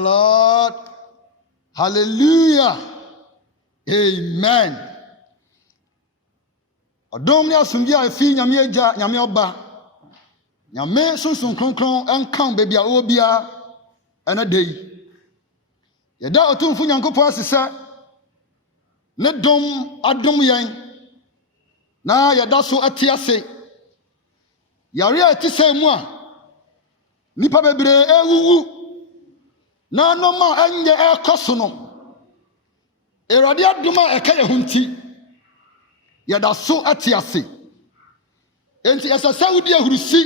the Lord. Hallelujah. Amen. Odom ya sungi a fi nyame agya nyame oba. Nyame sunsun kronkron enkan baby a obia ena dey. Yeda otumfu nyankopon asese ne dom adom yen na yeda so atiase. Yare atise mu a nipa bebre ewuwu na noma enye ekoso no. Erade adoma eka ye hunti yeda so atiase. Enti esasa wudi ahurusi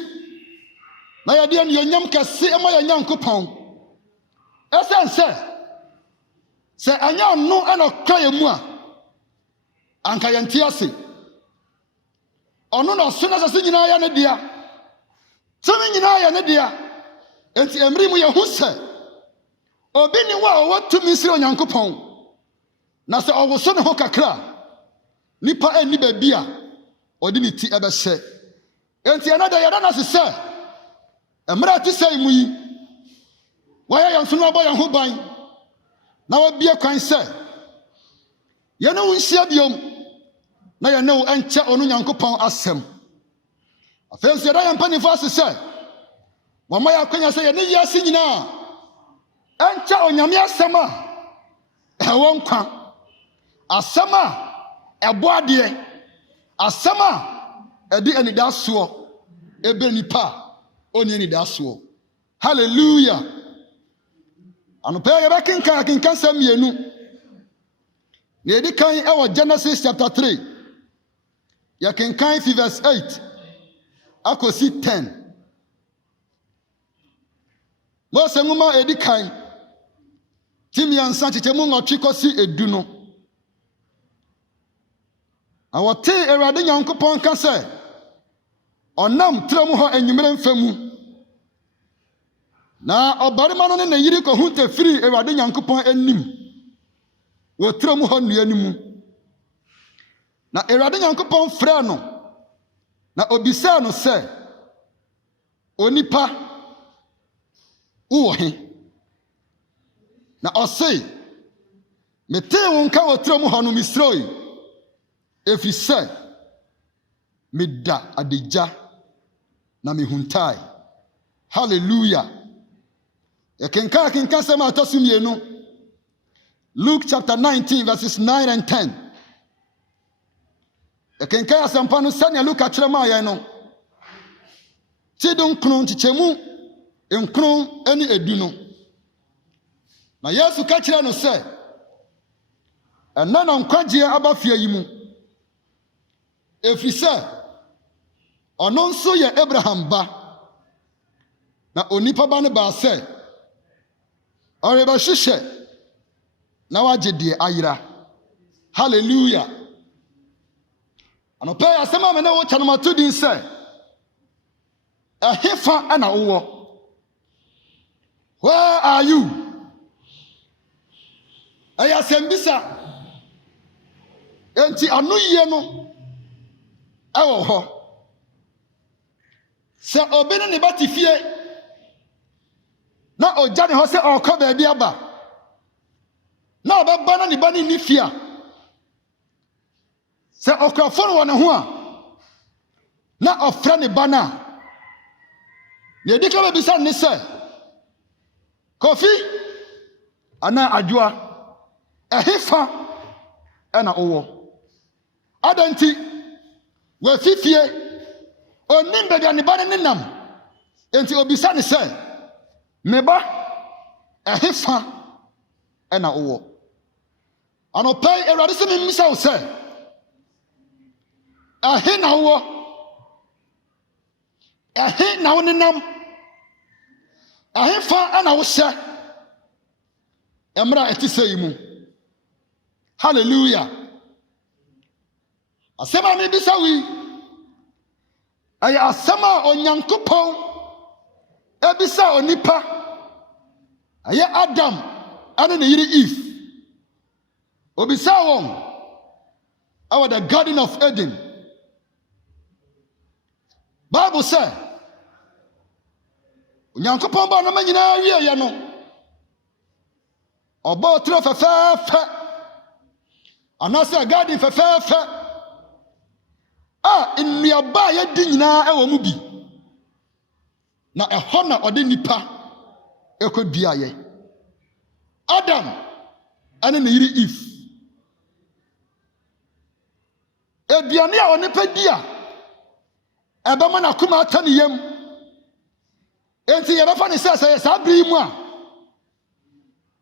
na yede en yonyam kese ema ya nyankopon. Esense se anya no ena kaye mu a anka yenti ase. Ono no so na sase nyina ya ne dia. So nyina ya ne dia. Enti emri mu ye hu se obi ni wa o watumi sire onyankopon. Na se owoso ne ho kakra nipa eni ba bia odi ni ti ebehye. Enti anada yada na se emra ti sei mu yi waya yanso no aboya ho ban na wa bia kwan se ye ne wonhia biom na ye ne wo enche onu nyankopon asem afenso yada yampa ni fa se mama ya kwanya se ye ne yasi nyina enche onyame asem a ewo nkwa asem a ebo ade asem a edi anidaso ebe nipa oni anidaso. Hallelujah. Anope ye bekinka sam yenu na edi kan e Genesis chapter 3 ya kinkan verse 8 akosi 10. Mose nguma edi kan timi ansa chichemu ngotwe kosi edu no. Awote Erade Nyankopon ka se onam tremu ho anwumere mfamu na obarima no ne na yiri ko hunte firi Erade Nyankopon anim wo tremu ho nua nimu na Erade Nyankopon frɛ no na obisa no se onipa wo he na ɔse mete wo nka wo tremu ho no misroi efise meda adija na mehuntai. Hallelujah. Ekenka sema atosumienu Luke chapter 19 verses 9 and 10. Ekenka asampa no sanya Luke akyerema ya no tidon kron chichemu enkron eni edu no na Yesu ka kyerɛ no sɛ ɛna na nkwagye aba fie yi mu efise ono nso ye Abraham ba na onipa ba ne ba se oreba hwehwe na wagye de ayira. Hallelujah. Anope asema me na wo chanoma to din se ehefa ana wo. Where are you? Ayasembisa enti anu ye no ewo ho se obi ne bati fie na oja ne ho se okọ ba bi aba na obeba na ne ba ni fia se okrafo no ne ho a na ofra ne ba na ne dika ba bisa ne se Kofi ana adwoa ehefa ana owo adanti we fifie onim bebe ne ba ne nam enti obisa ne se meba ehefa ana owo anopai Erade se mmisa wo se ehe na owo ehe na wo ne nam ehefa ana wo hye emra etise yi mu. Hallelujah. Asema me bisa wi ay asema onyankopon ebisa onipa ay Adam ane ne yiri Eve obisa won our the Garden of Eden. Bible say onyankopon ba na manyina wie ye no Obo tro fefefe. Anase garden fefefe. Nnuaba ye di nyina e wo mu bi. Na ehọ na ode nipa ekodua ye. Adam ane ne yiri Eve. Eduane a onipa dia ebe ma na kuma atani yam. Enti ye befa ne sese sa bri mu a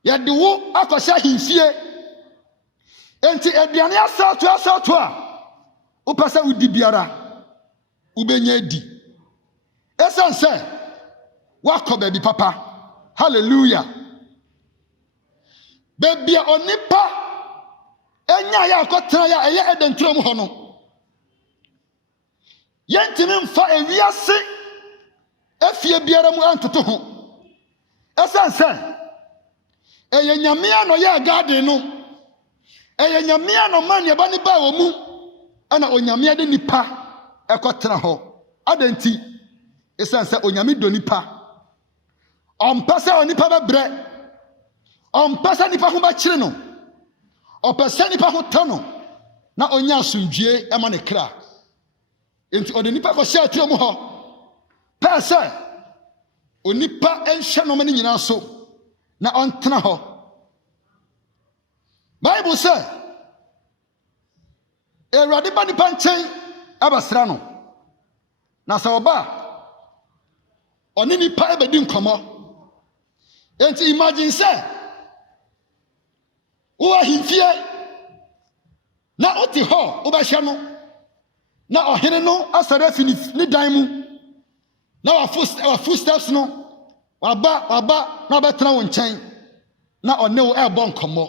ye de wo akọsha himfie. Enti eduane asatu a upasa udi biara ubenya di. Esanse wako baby papa. Hallelujah. Baby onipa enya ya akotra ya eye edentro mu ho no. Yentimi mfa ewiase afie biara mu antoto ho. Esanse eye nyamea no ya garden no. Eye nyamea no man ye ba ni ba wo mu. Ana onyamea de nipa ekotra ho. Adenti esanse onyame do nipa. Ompasa onipa bebre. Ompasa nipa ho ba kire no. Opasa nipa ho tano. Na onya asundwie ema ne kra. Enti ode nipa ko sia tire mu ho. Pese onipa enhye no mani nyina so na ontena ho. Bible say Ewurade ba nipa nchen abasra no. Na sa oba oni nipa ebedi nkomo. Enti imagine say wo ahimfie na oti ho wo ba hye no na ohene no asare afini ni dan mu na wa footsteps no waba na betena wo nchen na one wo ebo nkomo.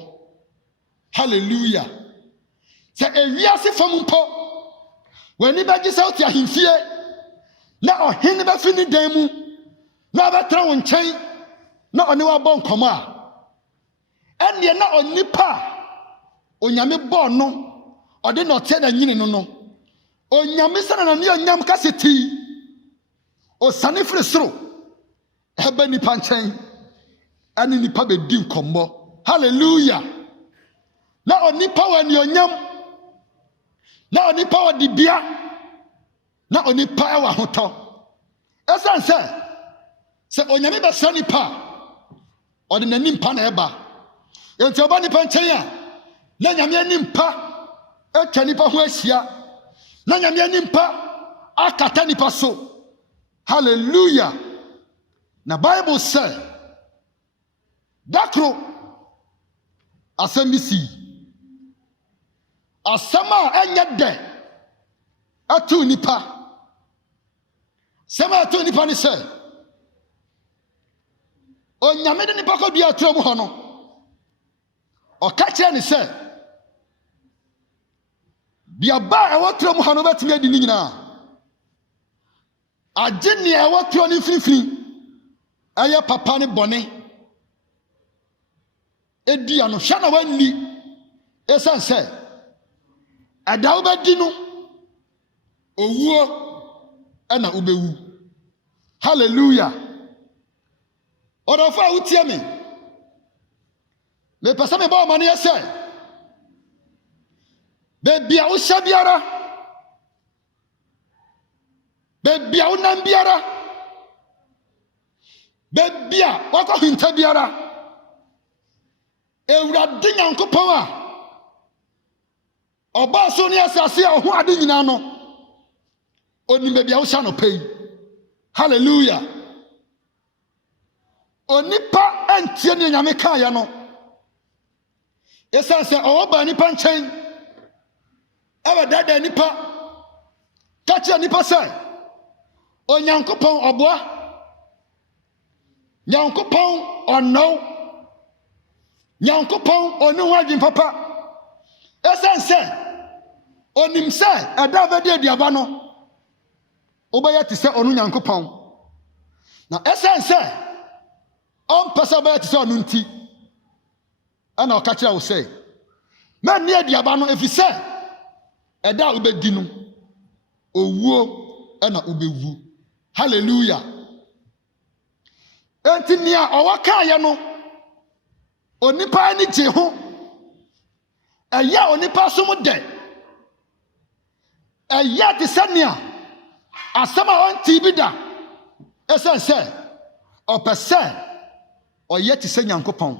Hallelujah. Se ewiase fam mpo wani ba gisa oti ahimfie na ohene ba fini dan mu na betena wo nchen na one wa bo nkomo a ene na onipa onyame bo no ode no te na nyini no onyame sana na ne onyam kaseti osane frisoro eba nipa nchen ane nipa be di nkomo. Hallelujah. Na onipa wa ni onyam na onipa wa dibia na onipa wa hoto esanse se onyame be sa nipa ode na nimpa na eba. Enti oba nipa nchen a na nyame animpa etwa nipa ho ahia na nyame animpa akata nipa so. Hallelujah. Na Bible say dakro asemisi asama enye de atu nipa sema atu nipa ni say onyame de nipa ko bia atu mu ho no okache ni say bia ba e wotro mu ha no betimi adi ni nyina agye ne e wotro ni finfin aye papa ni bone edi ano hwa na wanni esan say ada wo bedi no owuo ana ubewu. Hallelujah. Odofa utie me pesa me ba mane yese bebia wo hya biara bebia wo nam biara bebia wako hinta biara Ewurade Nyankopon a oba so ne asase a ho ade nyina no oni bebia wo hya no pei. Hallelujah. Onipa antie ne nyame ka ya no esanse oba nipa nchen ewe dada nipa kache nipa say Onyankopon oboa Nyankopon ono Nyankopon onu wadin papa esanse onim say ada vede diaba no obaya ti say onu Nyankopon na esanse on pesa obaya ti say onu nti ana okache wo say man ne diaba no efise eda obedi no owuo ana obewu. Hallelujah. Enti nia owaka ye no onipa ni gye ho ɛyɛ onipa so mu dɛ ɛyɛ te sɛ nea asɛm a ɔnti bi da ɛsɛn sɛ ɔpɛ sɛ ɔyɛ te sɛ Nyankopɔn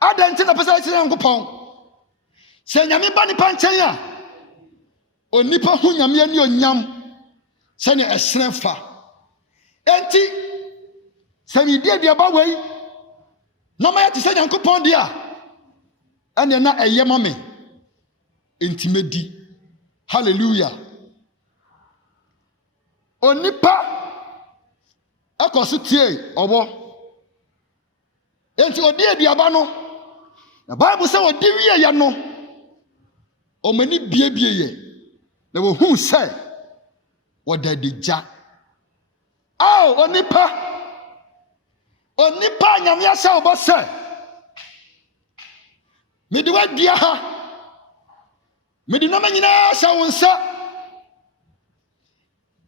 adanti na pɛ sɛ ɔyɛ te sɛ Nyankopɔn sɛ nyame ba nipa nkyɛn a onipa hu nyame ani onyam sɛnea ɛhyerɛn fa enti sɛ medi aduaba wei na mayɛ te sɛ Nyankopɔn deɛ a ɛneɛ na ɛyɛ ma me enti medi hallelujah onipa ɛkɔ so tie ɔwɔ enti odi aduaba no na Bible sɛ odi wie yɛ no ɔmani biebie yɛ na wohu sɛ wɔda adigya onipa nyame ahyɛ wo bɔ sɛ mede wadua ha mede nɔma nyinaa hyɛ wo nsa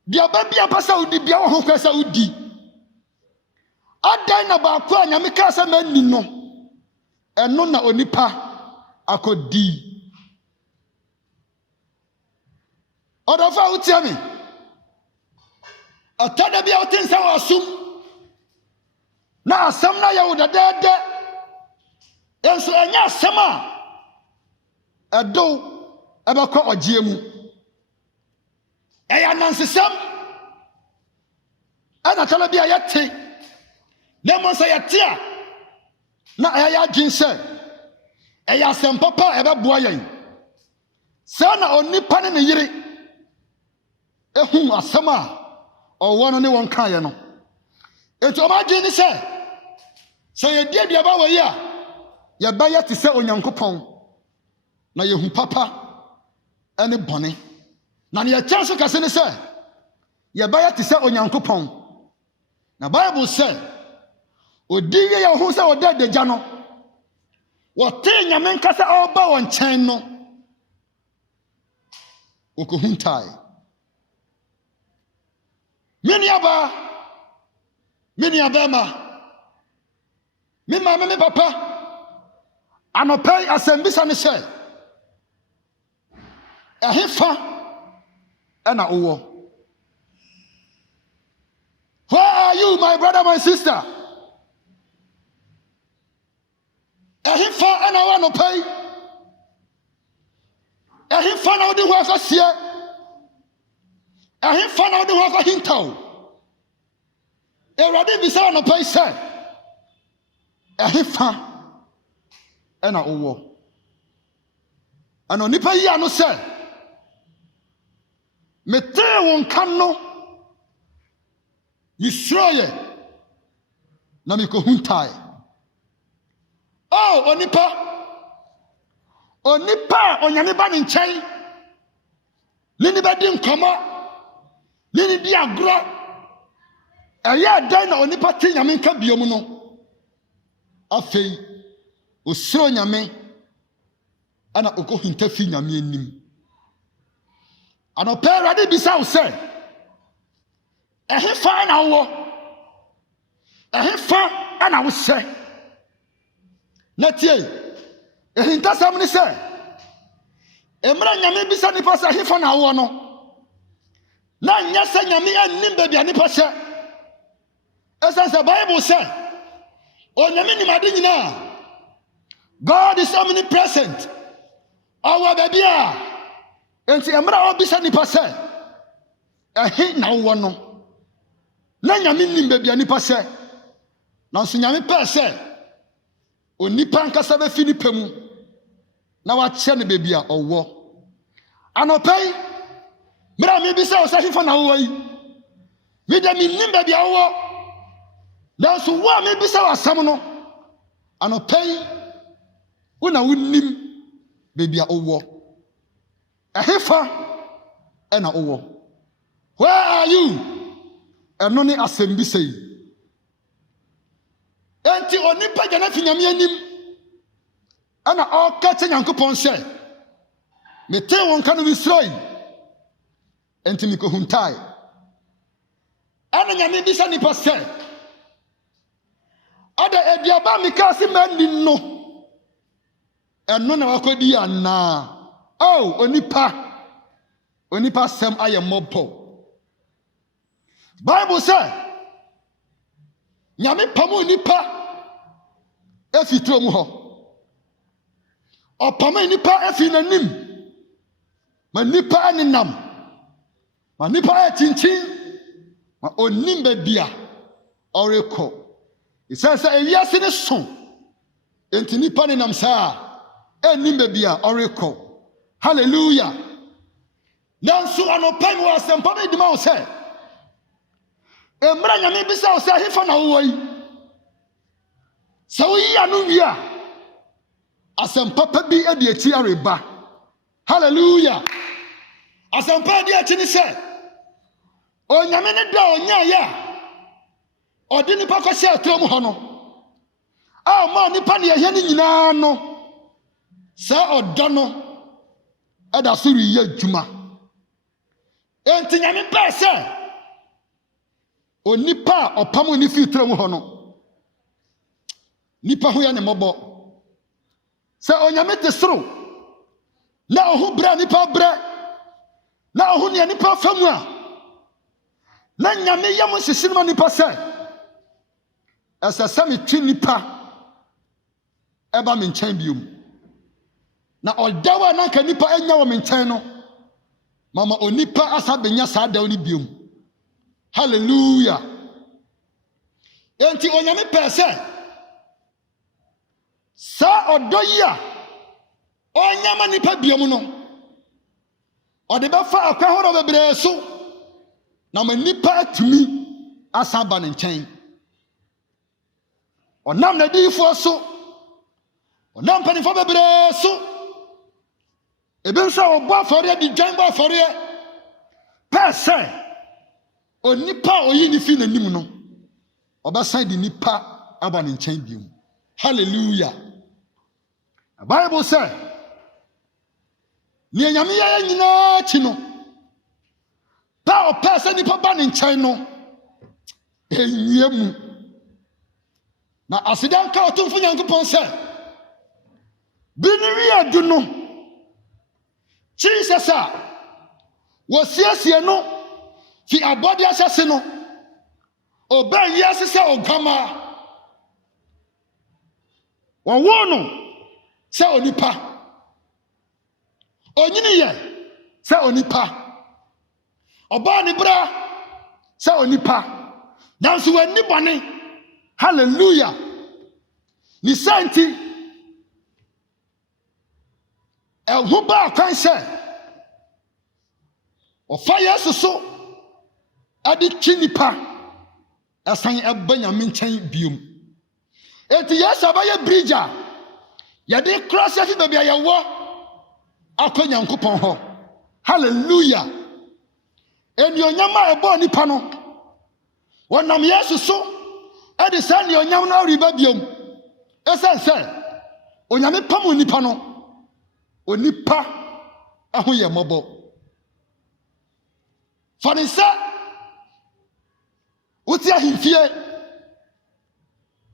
duaba bia pɛ sɛ wodi bia wo ho kɔ sɛ wodi adan na baako a nyame kaa sɛ manni no ɛno na onipa akɔdi ɔdɔfo a wotia me ɔtada bi a wote nsa wɔ asom na asɛm no yɛ wo dɛdɛɛdɛ nso ɛnyɛ asɛm a ɛdow ɛbɛkɔ ɔgyeɛ mu ɛyɛ anansesɛm ɛna tala bi a yɛte na mmom sɛ yɛte a na ɛyɛ adwen sɛ ɛyɛ asɛm papa a ɛbɛboa yɛn sɛ na onipa ne ne yere ehu asɛm a ɔwɔ no ne wɔn kaeɛ no enti ɔma adwen ne sɛ yɛdi aduaba wɔ yi a yɛbɛyɛ te sɛ Onyankopɔn na yɛhu papa ɛne bɔne na ne yɛkyɛ so kɛse ne sɛ yɛbɛyɛ te sɛ Onyankopɔn na Bible sɛ odi wie yɛ ho sɛ ɔda adagya no wɔtee nyame nkasa ɔba wɔn nkyɛn no wɔkɔhu ntae me nuabaa me nuabɛrima me maame me papa anɔpɛ asɛm bisa ne sɛ ɛhe fa ɛna wowɔ where are you my brother my sister ɛhe fa ɛna wɔ anɔpɛ yi ɛhe fa na wode ho akɔsie ɛhe fa na wode ho akɔhintaw Awurade bisa anɔpɛ yi sɛ ɛhe fa ɛna wowɔ ɛna onipa yi ano sɛ metee wo nka no mesuroyɛ na mekɔhu ntae onipa a onyame ba ne nkyɛn ne ne bɛdi nkɔmmɔ ne ne di agorɔ ɛyɛ dɛn na onipa te nyame nka biom no afei osuro nyame ana okohinta fi nyame anim anɔpɛ Awurade bisa wo sɛ ɛhe fa na wowɔ ɛhe fa na wohyɛ na tie ɛhintasɛm ne sɛ mmerɛ nyame bisa nipa sɛ ɛhe fa na wowɔ no na nyɛ sɛ nyame annim baabi a nipa hyɛ ɛsiane sɛ Bible sɛ onyame nim ade nyinaa God is omnipresent ɔwɔ baabi a enti mmerɛ a ɔbisa nipa sɛ ɛhe na wowɔ no na nyame nim baabi a nipa hyɛ nanso nyame pɛɛ sɛ onipa nkasa bɛfi nipa mu na wakyɛ ne baabi a ɔwɔ anɔpɛ yi mmerɛ a mebisa wo sɛ hefa na wowɔ yi meda mennim baabi a wowɔ nanso wo a mebisa wo asɛm no anɔpɛ yi wo na wonnim baabi a wowɔ ɛhefa ɛna wowɔ where are you ɛno ne asɛm bisa yi enti onipa gya na fi nyame anim ɛna ɔka kyɛ Nyankopɔn sɛ metee wɔn ka no mesuroi enti mekɔhu ntae ɛna nyame bisa nipa sɛ ada ediaba mikasi mani no eno na wakodi ana oh onipa sem aye mopo Bible say nyame pam onipa efitro mu ho opam onipa efi nanim ma nipa anenam ma nipa achinchin ma onim bebia oreko isansa ewiase ne so enti nipa nenam saa enim bebia oreko hallelujah nanso anopan wa sempa be dima wo say emra nyame bisa wo say hefa na wo yi so yi anu wia asempa pa bi edi echi areba hallelujah asempa di echi ni say onyame ne da onya ya odi nipa ko say atro mu ho no a ma nipa ne ye ni nyina no sa odo no eda so ri ye adwuma enti nyame pa say onipa opam ni fitro mu ho no nipa ho ya ne mobo say onyame te soro na ohu bra nipa bra na ohu ne nipa famu a na nyame yam sisirim nipa say asasami twi nipa eba me nkyɛn biom na ɔdawa na ka nipa anya wɔ me nkyɛn no mama onipa asa benya saa daw ni biom hallelujah enti onyame pɛ sɛ sa ɔdɔ yi a ɔnyama nipa biom no ɔde bɛfa akwa horo bebree so na ma nipa atumi asa ba ne nkyɛn ɔnam na difo so ɔnam panifo bebree so ebe nso ɔbɔ afɔre di dwan bɔ afɔre pɛ sɛ onipa oyi ni fi n'anim no ɔbɛsan di nipa aba ne nkyɛn biom hallelujah the Bible say ne nyame ya nyina chi no pa ɔpɛ sɛ nipa ba ne nkyɛn no enwie mu na asidan ka otumfo nyankopɔn sɛ biniri adu no Jesus a wɔsiesie no fi abɔde ahyɛse no ɔbɛn wiase sɛ ɔgama wɔwɔ no sɛ onipa onyini yɛ sɛ onipa ɔbaa ne bra sɛ onipa nanso w'ani bɔne hallelujah ni santi ɛho ba kwan sɛ ɔfa Yesu so ade twi nipa ɛsan ɛba nyame nkyɛn biom enti Yesu abayɛ bridge a yɛde cross afi baabi a yɛwɔ akɔ nyankopɔn hɔ hallelujah eni onyam a ɛbɔ nipa no wɔnam Yesu so ɛde saa ne onyam no ariba biom ɛsɛn sɛ onyame pam nipa no onipa aho yɛ mɔbɔ fane sɛ wote ahemfie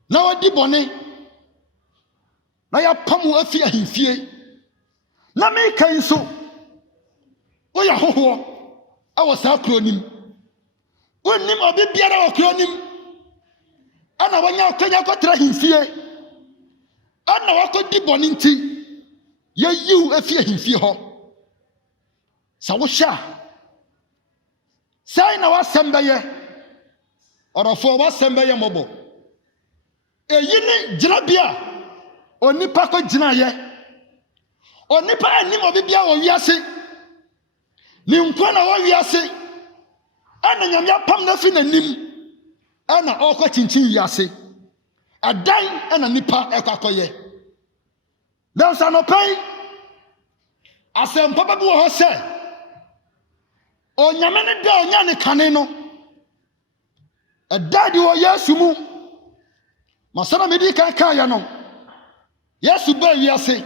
na wadi bɔne na yɛpam afi ahemfie na meka yi so woyɛ hohoɔ ɛwɔ saa kuro nim wonnim obi biara wɔ kuro nim ana wanya kwanya kɔtra ahemfie ana wakɔdi bɔne nti yɛyiw afi ahemfie hɔ sɛ wohyɛ a sɛn na wasɛm bɛyɛ ɔrɔfoɔ wasɛm bɛyɛ mmɔbɔ eyi ne gyinabea onipa kɔ gyinaeɛ onipa anim obi bia wɔ wiase ne nkwa na wɔ wiase ana nyame apam na fi n'anim ana ɔkɔ kyinkyin wiase adan ana nipa ɛkɔ akɔyɛ nanso anɔpɛn asɛmpa bi wɔ hɔ sɛ onyame ne da onya ne kane no ɛda de wɔ Yesu mu masana medi kan kaayɛ no Yesu ba wiase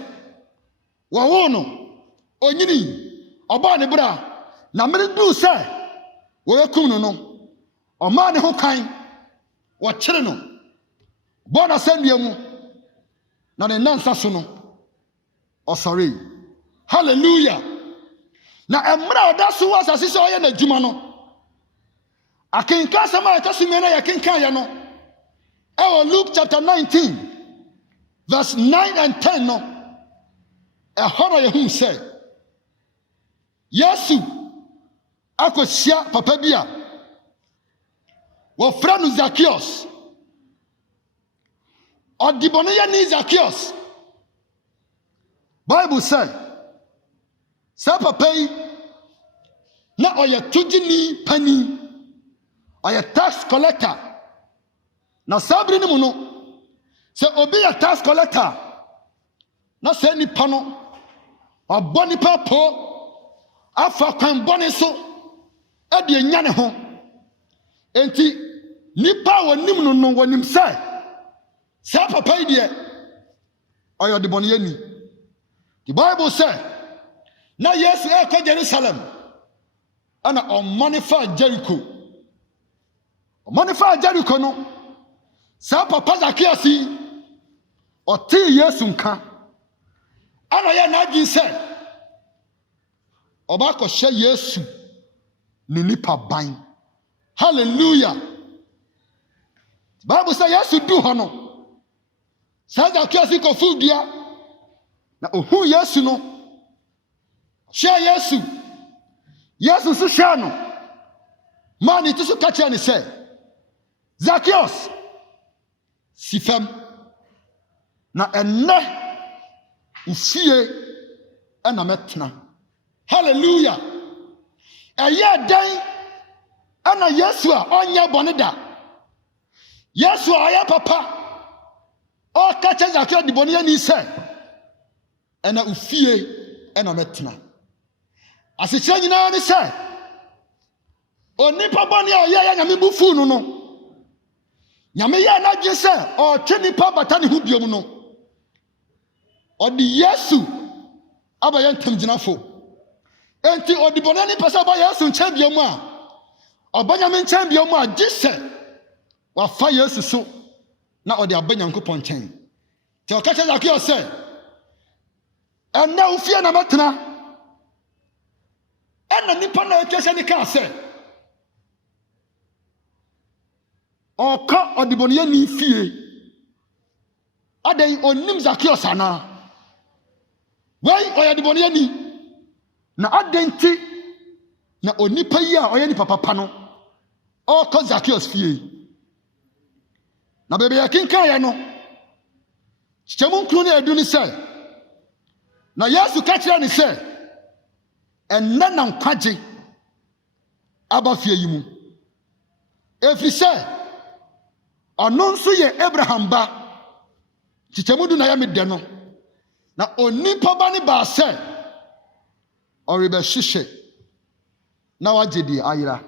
wɔwo no onyini ɔbaa ne bra na mere duu sɛ wɔyɛkum no no ɔmaa ne ho kan wɔkyere no Bona sendiemu na ne nansa so no osori. Hallelujah. Na emra oda so was asise oye na djuma no. Akenka sama ekasumi na yakenka ya no. Luke chapter 19 verse 9 and 10 no. Ehoro ye hu say Yesu akosia papa bia wo fra no Zacchaeus. Odibone ya ni Zacchaeus. Bible say sa papa yi na oye tugini pani oye tax collector. Na sabri ni mu no se obi ya tax collector na se nipa no oboni papo afa kwan boni so e de nya ne ho enti nipa wonim no no wonim se sa papa yi de oyo de boni yani. The Bible say na Yesu ko Jerusalem ana on manifa Jericho no sa papa Zacchaeus o ti Yesu nka ana ya na gi se oba ko hye Yesu ni nipa ban. Hallelujah. The Bible say Yesu du ho no sa Zacchaeus ko fu dia na ohu Yesu no hye Yesu so hye no man it so catch and say Zacchaeus sifam na enne ufie na metna. Hallelujah. Eye dan ana Yesu a onye bone da Yesu aye papa o catch Zacchaeus di bone ni say ena ufie na metna. Asikyira nyina ni say onipa bone a oye ya nyame bufu no no nyame ya na gye say o twe nipa bata ne hu biom no odi Yesu abaye ntam gyinafo enti odi bone ni pesa ba Yesu nkyɛ biom a obanyame nkyɛn biom a gye say wa fa Yesu so na odi abanyankopɔn nkyɛn te o ka kyɛ Zacchaeus say ena ufie na metna ena nipa na ekese ni ka say oka odiboniye ni fie adan onim Zacchaeus ana wai oyadiboniye ni na adenti na onipa yi a oye ni papa no oka Zacchaeus fie na bebe yakinka ya no chemu nkru na edu ni say na Yesu ka kire ni say enna na nkwaje aba fie yi mu efri say ono nso ye Abraham ba chichemudu na ya mede no na onipa ba ni ba say orebe hihye na wagedi ayira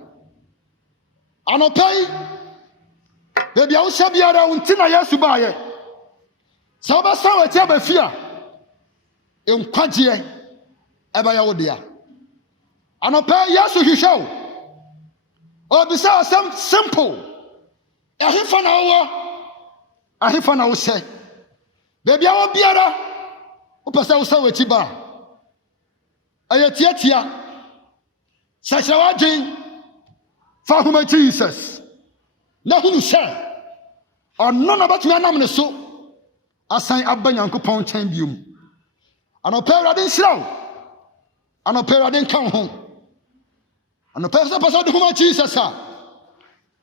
anopai bebi a wo biara unti na Yesu ba ye sa ba sa wati aba fia enkwaje eba ya wo dia anopai Yesu hihye o bisa asem simple ahifa na wo se bebi a wo biara wo pesa wo sa wati ba ayetiatia sachawajin fa huma Jesus na hunu se ono na batumi anam ne so asan abanyankopɔn kyɛn biom anopa Awurade nhyiraw anopa Awurade nka ho anopa se pesa de huma Jesus a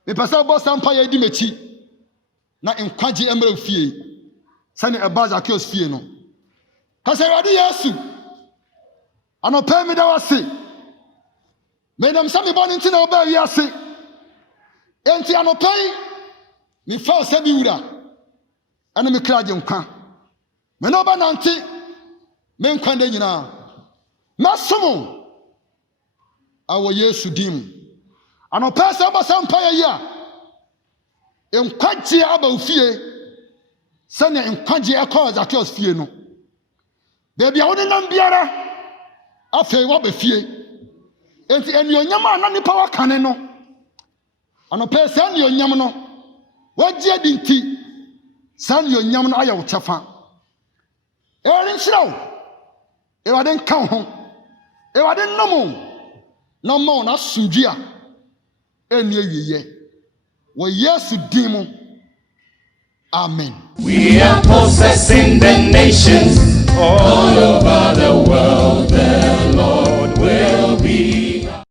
me pesa bo sampa ya di mechi na nkwaje emra fie sane eba Zacchaeus fie no kasa Awurade Yesu anopa me da wase me dem sami boni nti na oba wi ase enti anopa yi me fa se bi wura ana me kraje nkwa me no ba nante me nkwa de nyina masomo awo Yesu dim anopa se ba sampa ya yi a nkwaje aba ofie sane nkwaje akwa Zacchaeus fie no de bia woni nam biara afei wa ba fie enti enionyam a na nipa wa kane no anopa se enionyam no wagye di nti saa nnuonyam no ayɛ wo kyɛfa. Awurade nhyira wo. Awurade nka wo ho. Awurade nnam wo na ɔmma wo n'asomdwie a ɛnni awieyɛ. Wɔ Yesu din mu. Amen. We are possessing the nations all over the world.